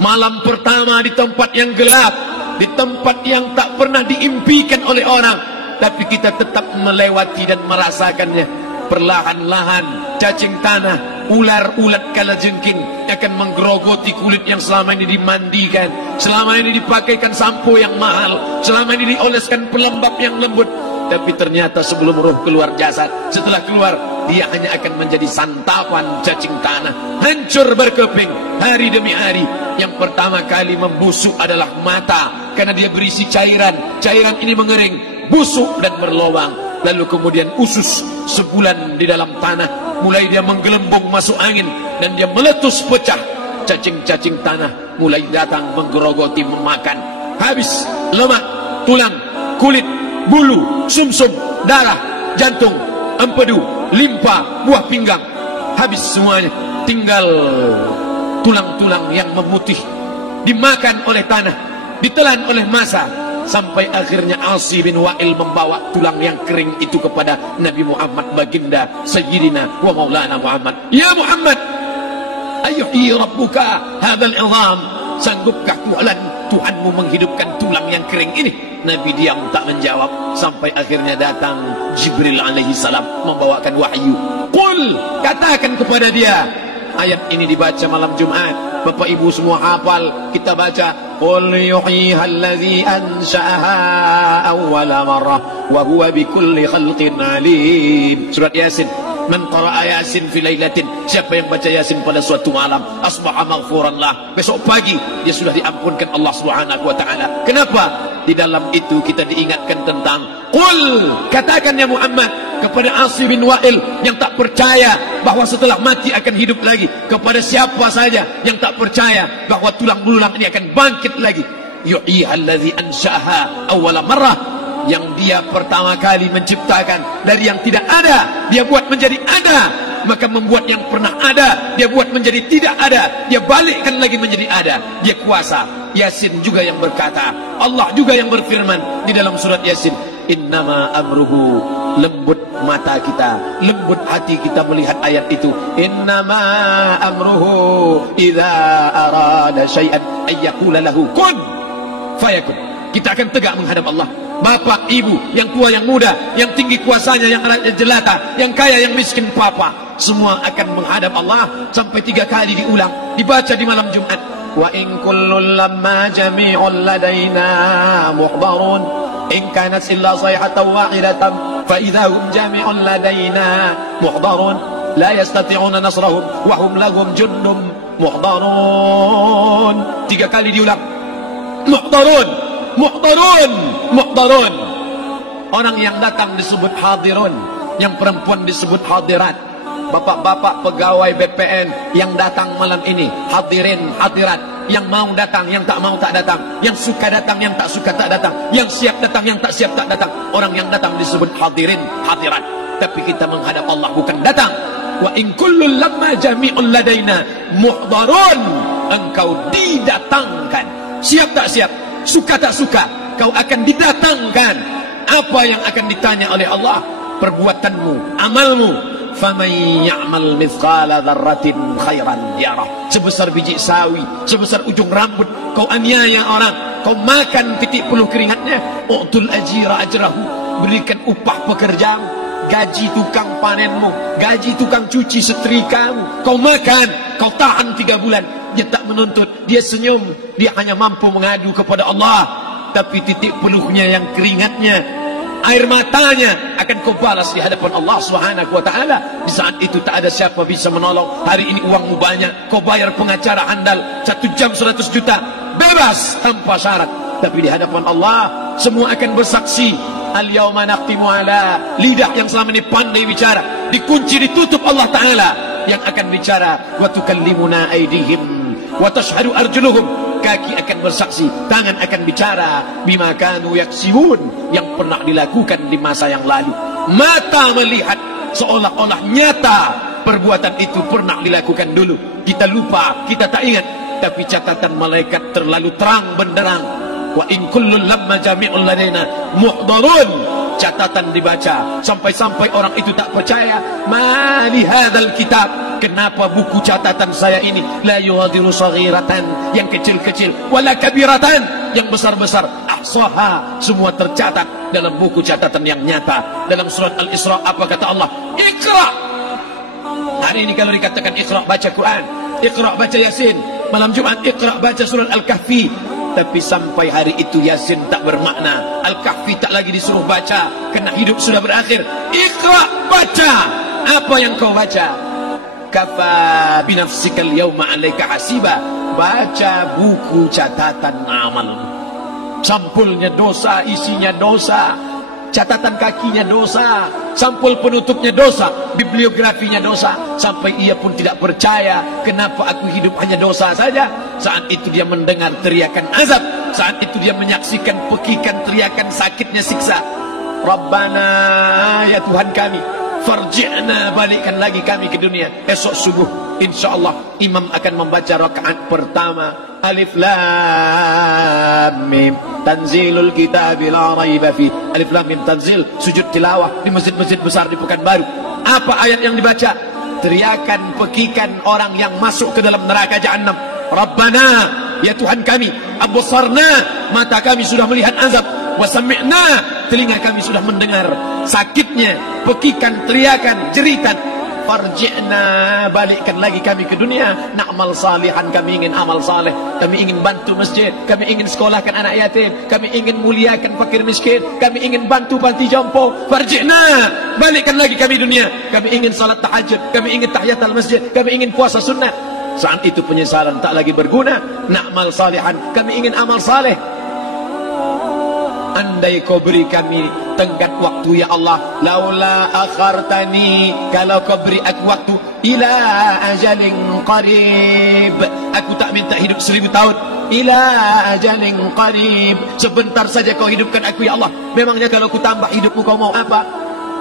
Malam pertama di tempat yang gelap, di tempat yang tak pernah diimpikan oleh orang, tapi kita tetap melewati dan merasakannya. Perlahan-lahan cacing tanah, ular-ulat kalajengking akan menggerogoti kulit yang selama ini dimandikan, selama ini dipakaikan sampo yang mahal, selama ini dioleskan pelembab yang lembut. Tapi ternyata sebelum roh keluar jasad, setelah keluar, dia hanya akan menjadi santapan cacing tanah, hancur berkeping hari demi hari. Yang pertama kali membusuk adalah mata, karena dia berisi cairan. Cairan ini mengering, busuk dan berlubang. Lalu kemudian usus sebulan di dalam tanah, mulai dia menggelembung masuk angin dan dia meletus pecah. Cacing-cacing tanah mulai datang menggerogoti, memakan. Habis lemak, tulang, kulit, bulu, sumsum, darah, jantung, empedu, limpa, buah pinggang. Habis semuanya, tinggal tulang-tulang yang memutih, dimakan oleh tanah, ditelan oleh massa, sampai akhirnya Asi bin Wa'il membawa tulang yang kering itu kepada Nabi Muhammad, baginda Sayyidina wa Maulana Muhammad. Ya Muhammad, ayyuhi rabbuka hadzal izam, sanggupkah Tuhanmu menghidupkan tulang yang kering ini? Nabi diam tak menjawab, sampai akhirnya datang Jibril alaihi salam membawakan wahyu. Qul, katakan kepada dia. Ayat ini dibaca malam Jumat. Bapak Ibu semua hafal, kita baca. Qul yuhyiha alladhi ansha'aha awwala marrah wa huwa bikulli khalqin alim. Surat Yasin. Man qara'a Yasin fi lailatin, siapa yang baca Yasin pada suatu malam, asbaha maghfuran lah, besok pagi dia sudah diampunkan Allah Subhanahu wa taala. Kenapa? Di dalam itu kita diingatkan tentang qul, katakan ya Muhammad kepada Asi bin Wa'il yang tak percaya bahwa setelah mati akan hidup lagi, kepada siapa saja yang tak percaya bahwa tulang belulang ini akan bangkit lagi. Yuhyiha alladhi ansha'aha awwala marrah, yang dia pertama kali menciptakan dari yang tidak ada, dia buat menjadi ada. Maka membuat yang pernah ada, dia buat menjadi tidak ada, dia balikkan lagi menjadi ada. Dia kuasa. Yasin juga yang berkata, Allah juga yang berfirman di dalam surat Yasin, innama amruhu, lembut mata kita, lembut hati kita melihat ayat itu. Innama amruhu idza arada syai'an ayyaqula lahu kun fayakun. Kita akan tegak menghadap Allah. Bapak, ibu, yang tua, yang muda, yang tinggi kuasanya, yang jelata, yang kaya, yang miskin, papa, semua akan menghadap Allah. Sampai 3 kali diulang, dibaca di malam Jumat. Wa in kullun lamma jami'un ladaina muhdarun in kanat illa sayhatan wahidatan fa idza hum jami'un ladaina muhdarun la yastati'una nasrahum wa hum lahum jundum muhdarun. 3 kali diulang. Muhdarun, muhdarun, muhdarun. Orang yang datang disebut hadirun, yang perempuan disebut hadirat. Bapak-bapak pegawai BPN yang datang malam ini, hadirin, hadirat. Yang mau datang, yang tak mau tak datang. Yang suka datang, yang tak suka tak datang. Yang siap datang, yang tak siap tak datang. Orang yang datang disebut hadirin, hadirat. Tapi kita menghadap Allah bukan datang. Wa in kullun lamma jami'un ladaina muhdarun. Engkau didatangkan. Siap tak siap, suka tak suka, kau akan didatangkan. Apa yang akan ditanya oleh Allah? Perbuatanmu, amalmu. Faman ya'mal mithqala dzarratin khairan yarah. Sebesar biji sawi, sebesar ujung rambut, kau aniaya orang, kau makan titik puluh keringatnya. U'tul ajira ajrahu, berikan upah pekerjamu, gaji tukang panenmu, gaji tukang cuci setrikamu. Kau makan, kau tahan 3 bulan. Dia tak menuntut, dia senyum, dia hanya mampu mengadu kepada Allah. Tapi titik peluhnya yang keringatnya, air matanya akan kau balas di hadapan Allah Subhanahu wa taala. Di saat itu tak ada siapa bisa menolong. Hari ini uangmu banyak, kau bayar pengacara andal 1 jam 100 juta, bebas tanpa syarat. Tapi di hadapan Allah semua akan bersaksi. Al-yawma naqtimu ala, lidah yang selama ini pandai bicara dikunci, ditutup Allah taala yang akan bicara. Wa tukallimuna aydihim wa tashhadu arjuluhum, kaki akan bersaksi, tangan akan bicara. Bima kanu yaksibun, yang pernah dilakukan di masa yang lalu. Mata melihat seolah-olah nyata perbuatan itu pernah dilakukan dulu. Kita lupa, kita tak ingat. Tapi catatan malaikat terlalu terang benderang. Wa in kullun lamma jami'un ladaina muhdarun. catatan dibaca. Sampai-sampai orang itu tak percaya. Mali hadzal kitab, kenapa buku catatan saya ini la yughadiru saghiratan, yang kecil-kecil, wala kabiratan, yang besar-besar, ahsaha, semua tercatat dalam buku catatan yang nyata. Dalam surat Al-Isra apa kata Allah? Iqra. Hari ini kalau dikatakan Iqra baca Quran, Iqra baca Yasin, malam Jumat Iqra baca surat Al-Kahfi, tapi sampai hari itu Yasin tak bermakna, Al-Kahfi tak lagi disuruh baca, kerana hidup sudah berakhir. Iqra, baca. Apa yang kau baca? Kafa binafsikal yawma alaika hasiba, baca buku catatan amal. Sampulnya dosa, isinya dosa, catatan kakinya dosa, sampul penutupnya dosa, bibliografinya dosa. Sampai ia pun tidak percaya, kenapa aku hidup hanya dosa saja. Saat itu dia mendengar teriakan azab, saat itu dia menyaksikan pekikan teriakan sakitnya siksa. Rabbana, ya Tuhan kami, farji'na, balikkan lagi kami ke dunia. Esok subuh insyaallah imam akan membaca rakaat pertama. Alif lam mim, tanzilul kitab la raiba fi. Alif lam mim tanzil, sujud tilawah di masjid-masjid besar di Pekanbaru. Apa ayat yang dibaca? Teriakan pekikan orang yang masuk ke dalam neraka jahanam. Rabbana, ya Tuhan kami, absarna, mata kami sudah melihat azab, wa sami'na, telinga kami sudah mendengar sakitnya pekikan teriakan jeritan. Farji'na, balikkan lagi kami ke dunia. Na'mal salihan, kami ingin amal saleh, kami ingin bantu masjid, kami ingin sekolahkan anak yatim, kami ingin muliakan fakir miskin, kami ingin bantu panti jompo. Farji'na, balikkan lagi kami dunia. Kami ingin salat tahajud, kami ingin tahiyatul masjid, kami ingin puasa sunnah. Saat itu penyesalan tak lagi berguna. Na'mal salihan, kami ingin amal saleh. Andai kau beri kami tenggat waktu ya Allah, laula akhartani, kalau kau beri aku waktu, ila ajalin qarib, aku tak minta hidup 1000 tahun, ila ajalin qarib, sebentar saja kau hidupkan aku ya Allah. Memangnya kalau ku tambah hidupmu kau mau apa?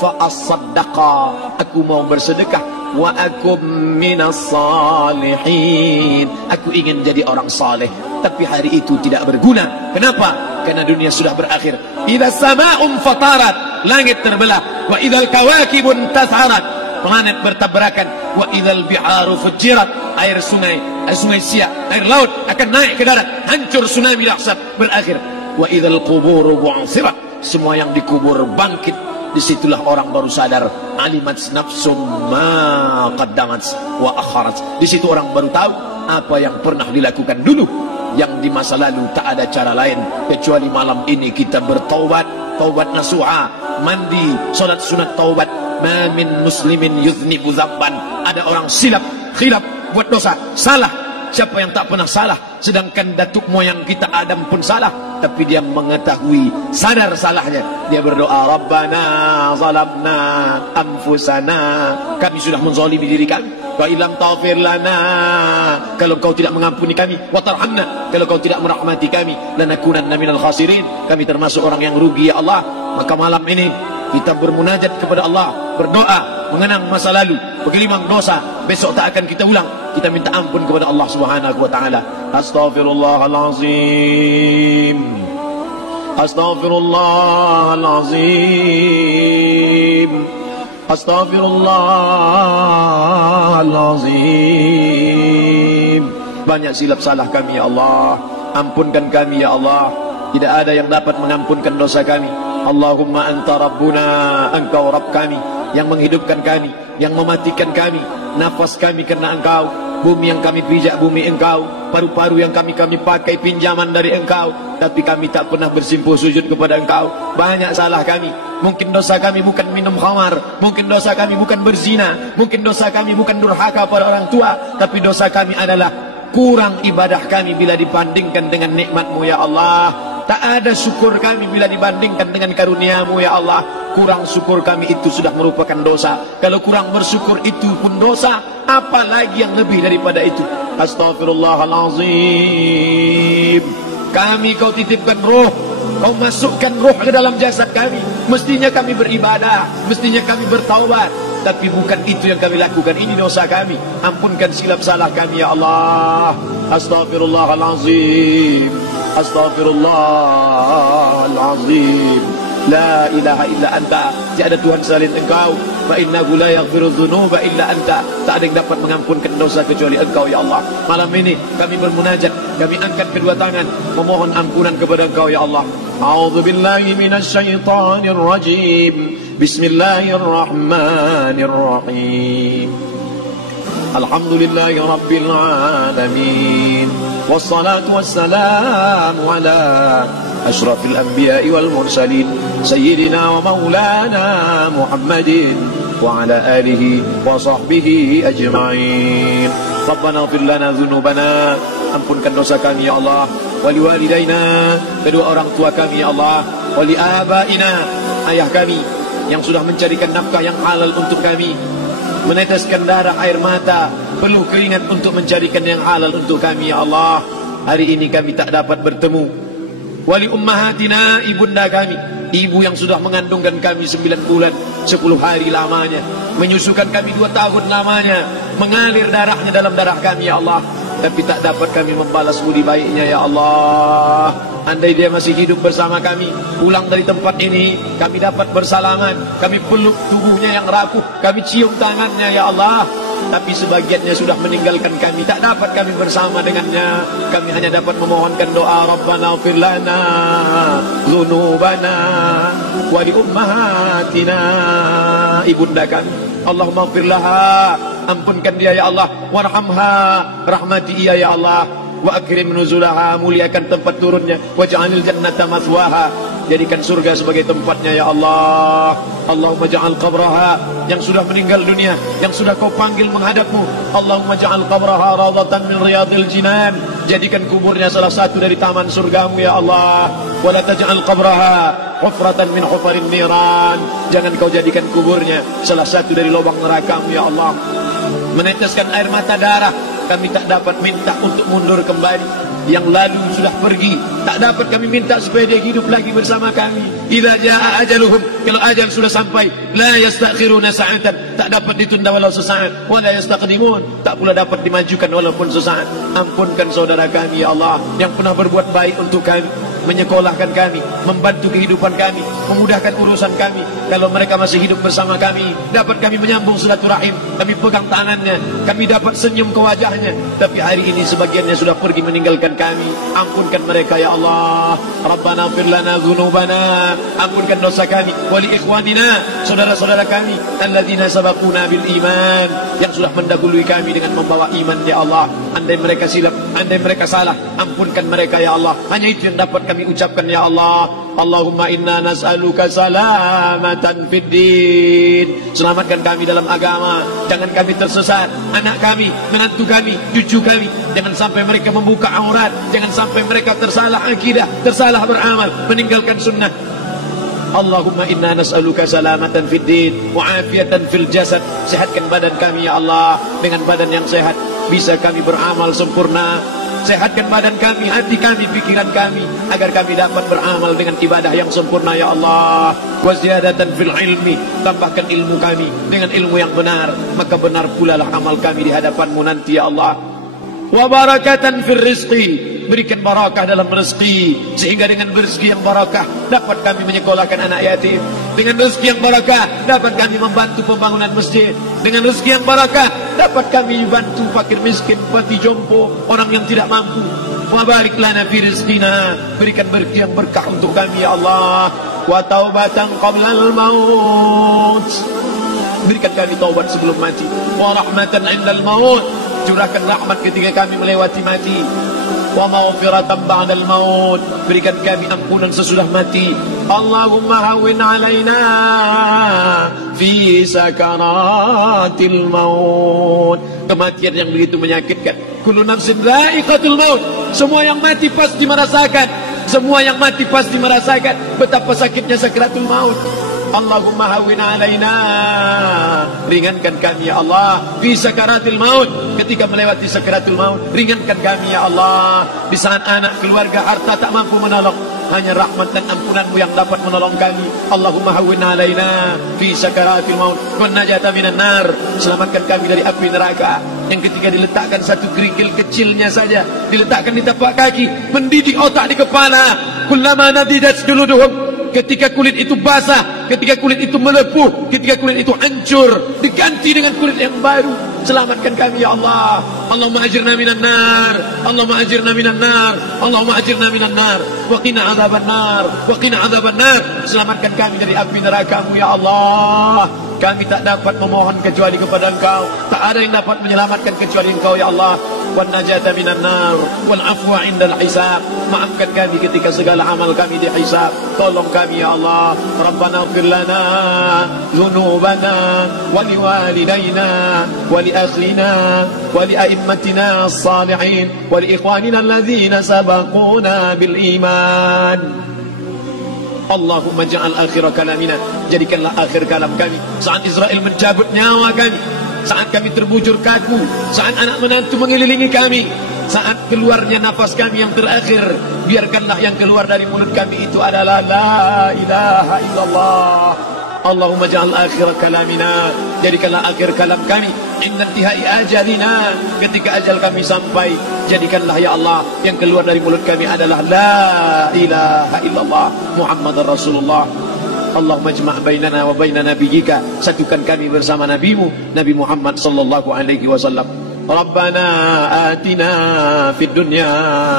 Fa as-saddaqa, aku mau bersedekah, wa akum minas salihin, aku ingin jadi orang saleh. Tapi hari itu tidak berguna. Kenapa? Karena dunia sudah berakhir. Idza sama'un fatarat, langit terbelah. Wa idzal kawakibun tasharat, planet bertabrakan. Wa idzal biharu fujirat, air sungai Siak, air laut akan naik ke darat, hancur tsunami dahsyat berakhir. Wa idzal quburu bu'sirat, semua yang dikubur bangkit. Disitulah orang baru sadar, alimat nafsum ma qaddamat wa akharat. Di situ orang baru tahu apa yang pernah dilakukan dulu, yang di masa lalu tak ada cara lain kecuali malam ini kita bertaubat, taubat nasuha, mandi, salat sunat taubat. Ma min muslimin yuznibu dzamban, ada orang silap, khilaf, buat dosa, salah. Siapa yang tak pernah salah? Sedangkan datuk moyang kita Adam pun salah, tapi dia mengetahui, sadar salahnya. Dia berdoa, Rabbana zalamna anfusana, kami sudah menzalimi diri kami. Wa illam taghfir lana, kalau kau tidak mengampuni kami, wa tarhamna, kalau kau tidak merahmati kami, lanakunanna minal khasirin, kami termasuk orang yang rugi ya Allah. Maka malam ini kita bermunajat kepada Allah, berdoa, mengenang masa lalu, bergelimang dosa, besok tak akan kita ulang. Kita minta ampun kepada Allah Subhanahu wa taala. Astaghfirullahalazim, astaghfirullahalazim, astaghfirullahalazim. Banyak silap salah kami ya Allah, ampunkan kami ya Allah. Tidak ada yang dapat mengampunkan dosa kami. Allahumma anta rabbuna, engkau Rabb kami, yang menghidupkan kami, yang mematikan kami, nafas kami karena engkau, bumi yang kami pijak bumi engkau, paru-paru yang kami pakai pinjaman dari engkau, tapi kami tak pernah bersimpuh sujud kepada engkau. Banyak salah kami. Mungkin dosa kami bukan minum khamar, mungkin dosa kami bukan berzina, mungkin dosa kami bukan durhaka pada orang tua, tapi dosa kami adalah kurang ibadah kami bila dibandingkan dengan nikmat-Mu ya Allah. Tak ada syukur kami bila dibandingkan dengan karunia-Mu ya Allah. Kurang syukur kami itu sudah merupakan dosa. Kalau kurang bersyukur itu pun dosa, apalagi yang lebih daripada itu. Astaghfirullahalazim. Kami kau titipkan roh, kau masukkan roh ke dalam jasad kami. Mestinya kami beribadah, mestinya kami bertaubat, tapi bukan itu yang kami lakukan. Ini dosa kami. Ampunkan silap salah kami ya Allah. Astaghfirullahalazim, astaghfirullahalazim. La ilaha illa anta, tiada Tuhan selain Engkau. Fa innahu la yaghfiru dzunuba illa anta, tak ada yang dapat mengampunkan dosa kecuali Engkau ya Allah. Malam ini kami bermunajat, kami angkat kedua tangan memohon ampunan kepada Engkau ya Allah. A'udzu billahi minasyaitonir rajim. Bismillahirrahmanirrahim. Alhamdulillahi rabbil alamin. Wassalatu wassalamu ala asyrafil anbiya'i wal mursalin sayyidina wa maulana Muhammadin wa ala alihi wa sahbihi ajma'in. Rabbana ighfir lana dzunubana, ampunkan dosa kami ya Allah, wa liwalidaina, kedua orang tua kami ya Allah, wa li abaina, ayah kami yang sudah mencarikan nafkah yang halal untuk kami, meneteskan darah air mata, peluh keringat untuk mencarikan yang halal untuk kami ya Allah. Hari ini kami tak dapat bertemu. Wali ummahatina, ibunda kami, ibu yang sudah mengandungkan kami 9 bulan 10 hari lamanya, menyusukan kami 2 tahun lamanya, mengalir darahnya dalam darah kami ya Allah, tapi tak dapat kami membalas budi baiknya ya Allah. Andai dia masih hidup bersama kami, pulang dari tempat ini, kami dapat bersalaman, kami peluk tubuhnya yang rapuh, kami cium tangannya ya Allah. Tapi sebagiannya sudah meninggalkan kami, tak dapat kami bersama dengannya. Kami hanya dapat memohonkan doa, Rabbana ighfir lana dzunubana wa li ummahatina, ibunda kami, Allahumma ighfir laha, ampunkan dia ya Allah, warhamha, rahmati ia ya Allah, wa akrim nuzulaha, muliakan tempat turunnya, waj'alil jannata mathwaha, jadikan surga sebagai tempatnya ya Allah. Allahumma ja'al qabraha, yang sudah meninggal dunia, yang sudah kau panggil menghadapmu, Allahumma ja'al qabraha rawdatan min riyadil jinan, jadikan kuburnya salah satu dari taman surgamu ya Allah. Wa la taj'al qabraha hufratan min hufarin niran, jangan kau jadikan kuburnya salah satu dari lubang nerakamu ya Allah. Meneteskan air mata darah, kami tak dapat minta untuk mundur kembali. Yang lalu sudah pergi, tak dapat kami minta supaya dia hidup lagi bersama kami. Idza jaa ajaluhum, kalau ajal sudah sampai, la yastakhiruna sa'atan, tak dapat ditunda walau sesaat, wa la yastaqdimun, tak pula dapat dimajukan walaupun sesaat. Ampunkan saudara kami ya Allah, yang pernah berbuat baik untuk kami, menyekolahkan kami, membantu kehidupan kami, memudahkan urusan kami. Kalau mereka masih hidup bersama kami, dapat kami menyambung silaturahim, kami pegang tangannya, kami dapat senyum ke wajahnya. Tapi hari ini sebagiannya sudah pergi meninggalkan kami. Ampunkan mereka ya Allah. Rabbana ighfir lana dzunubana, ampunkan dosa kami, wali ikhwanina, saudara-saudara kami, alladzina sabaquna bil iman, yang sudah mendahului kami dengan membawa iman ya Allah. Andai mereka silap, andai mereka salah, ampunkan mereka ya Allah. Hanya itu yang dapat kami ucapkan ya Allah. Allahumma inna nas'aluka salamatan fid din, selamatkan kami dalam agama, jangan kami tersesat, anak kami, menantu kami, cucu kami, jangan sampai mereka membuka aurat, jangan sampai mereka tersalah akidah, tersalah beramal, meninggalkan sunnah. Allahumma inna nas'aluka salamatan fid din wa afiatan fil jasad, sehatkan badan kami ya Allah, dengan badan yang sehat bisa kami beramal sempurna. Sehatkan badan kami, hati kami, pikiran kami, agar kami dapat beramal dengan ibadah yang sempurna ya Allah. Wa ziyadatan fil ilmi, tambahkan ilmu kami dengan ilmu yang benar, maka benar pula lah amal kami di hadapanmu nanti ya Allah. Wa barakatan fil rizqi, berikan barakah dalam rezeki, sehingga dengan rezeki yang barakah dapat kami menyekolahkan anak yatim, dengan rezeki yang barakah dapat kami membantu pembangunan masjid, dengan rezeki yang barakah dapat kami bantu fakir miskin, panti jompo, orang yang tidak mampu. Wa barik lana fi rizqina, berikan rezeki yang berkah untuk kami ya Allah. Wa taubatan qablal maut, berikan kami taubat sebelum mati. Wa rahmatan indal maut, curahkan rahmat ketika kami melewati mati. Wa maghfiratan ba'dal maut, berikan kami ampunan sesudah mati. Allahumma hawwin alaina fi sakaratil maut, kematian yang begitu menyakitkan. Kullu nafsin dha'iqatul maut, semua yang mati pasti merasakan, semua yang mati pasti merasakan betapa sakitnya sakaratul maut. Allahumma hawwin alaina, ringankan kami ya Allah fi sakaratil maut, ketika melewati sakaratul maut, ringankan kami ya Allah. Di saat anak, keluarga, harta tak mampu menolong, hanya rahmat dan ampunanmu yang dapat menolong kami. Allahumma hawwin alaina fi sakaratil maut wa najata minan nar, selamatkan kami dari api neraka yang ketika diletakkan satu kerikil kecilnya saja, diletakkan di tapak kaki, mendidik otak di kepala. Kullama nadidat juluduhum, ketika kulit itu basah, ketika kulit itu melepuh, ketika kulit itu hancur, diganti dengan kulit yang baru. Selamatkan kami ya Allah. Allahumma ajirna minan nar, Allahumma ajirna minan nar, Allahumma ajirna minan nar, wa qina adzaban nar, wa qina adzaban nar. Selamatkan kami dari api neraka-Mu ya Allah. Kami tak dapat memohon kecuali kepada Engkau. Tak ada yang dapat menyelamatkan kecuali Engkau ya Allah. Wan najata minan nar, wal afwa indal hisab. Maafkan kami ketika segala amal kami dihisab. Tolong kami ya Allah. Rabbana ighfir lana dzunubana wa liwalidayna wa li akhlina wa li a'immatina as-salihin wa li ikhwanina alladzina sabaquna bil iman. Allahumma ja'al akhir kalamina, jadikanlah akhir kalam kami saat Israel mencabut nyawa kami, saat kami terbujur kaku, saat anak menantu mengelilingi kami, saat keluarnya nafas kami yang terakhir, biarkanlah yang keluar dari mulut kami itu adalah la ilaha illallah. Allahumma ja'al akhir kalamina, jadikanlah akhir kalam kami inna intihai ajalina, ketika ajal kami sampai, jadikanlah ya Allah yang keluar dari mulut kami adalah la ilaha illallah Muhammadar Rasulullah. Allahumma jma' bainana wa baina nabiyyika, satukan kami bersama nabimu Nabi Muhammad sallallahu alaihi wasallam. Rabbana atina fid dunya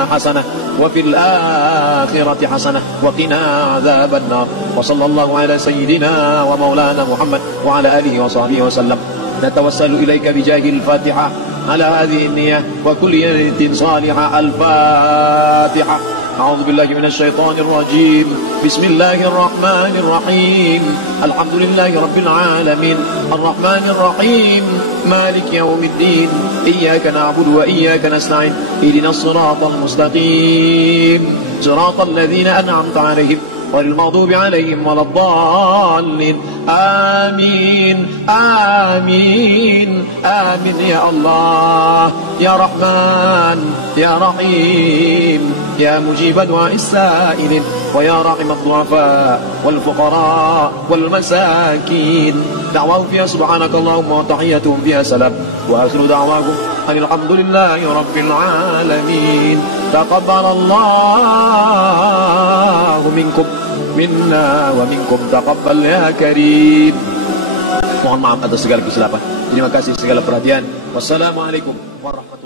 hasanah wa fil akhirati hasanah wa qina adzaban nar. Wa sallallahu ala sayyidina wa maulana Muhammad wa ala alihi wa sahbihi wa sallam. Natawassalu ilaika bijahil Fatihah ala hadhihi an-niyyah wa kulli niyatin salihah. Al-Fatihah. أعوذ بالله من الشيطان الرجيم. بسم الله الرحمن الرحيم. الحمد لله رب العالمين الرحمن الرحيم مالك يوم الدين إياك نعبد وإياك نستعين اهدنا الصراط المستقيم صراط الذين أنعمت عليهم غير المغضوب عليهم ولا الضالين. آمين آمين آمين يا الله يا رحمن يا رحيم يا مجيب دعاء السائلين ويا راحم الضعفاء والفقراء والمساكين. دعواهم فيها سبحانك اللهم وتحياتهم فيها سلام وآخر دعواهم أن الحمد لله رب العالمين. تقبل الله منكم منا ومنكم تقبل يا كريم. Mohon maaf atas segala kesilapan. Terima kasih segala perhatian. Wassalamualaikum warahmatullahi wabarakatuh.